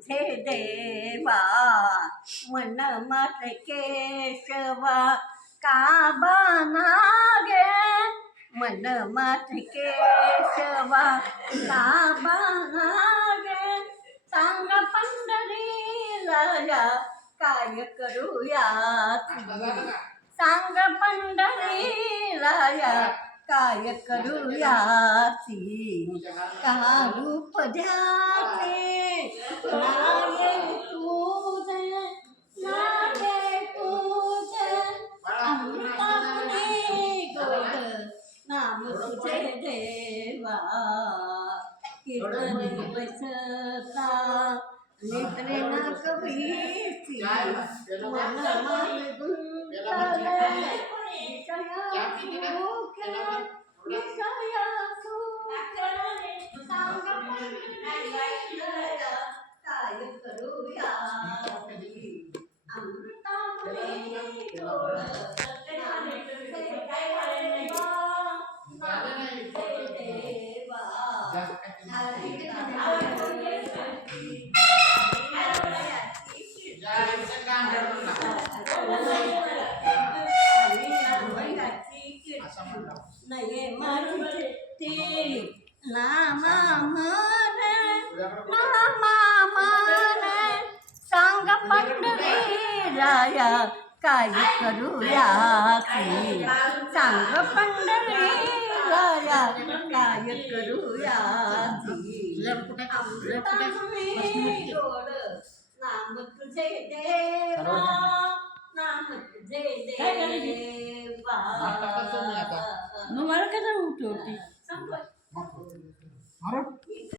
तुझे देवा मन मत केशवा का नागे मन मत केशवा काबा गे? सांग पंढरीला काय करूया सांग पंढरीला काय करूया ती का रूप द्या कीर्तन बसता नेत्रे ना कवीची मन मन गुंतले विषया सुखे विषया सुखे सांग पंढरीला काय करूया अमृतामुळे गोड नाम तुझे देवा नाम तुझे देवा नये मरुचे ती नामा मने नामा मने सांग पंढरी राया काय करूया की सांग पंढरी. काय करूया की अमृतामुळे गोड नाम तुझे देवा नाम